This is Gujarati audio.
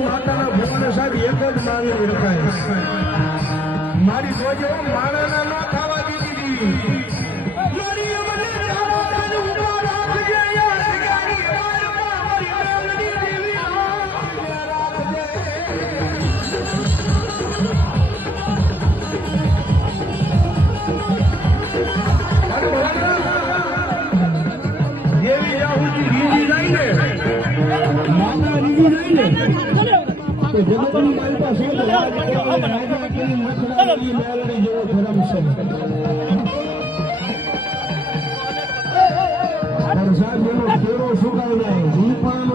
માતાના ભગવાન સાહેબ એક જ માંગણી રખાય મારી જોજો માણાના ન થવા દીધી મારી અમને રાધાને ઉભા રાખજે યાર ગાડી મારમાં મારી માંગણી દેવી રાખજે દેવી યાહુદી રીજી જાય ને માતા રીજી જાય ને તો જગતની માલપા છે રાજા કેવી મથરાની મેલડી જેવો ધર્મ છે વરસાદ જેનો ફેરો સુકાઈ જાય રૂપાનો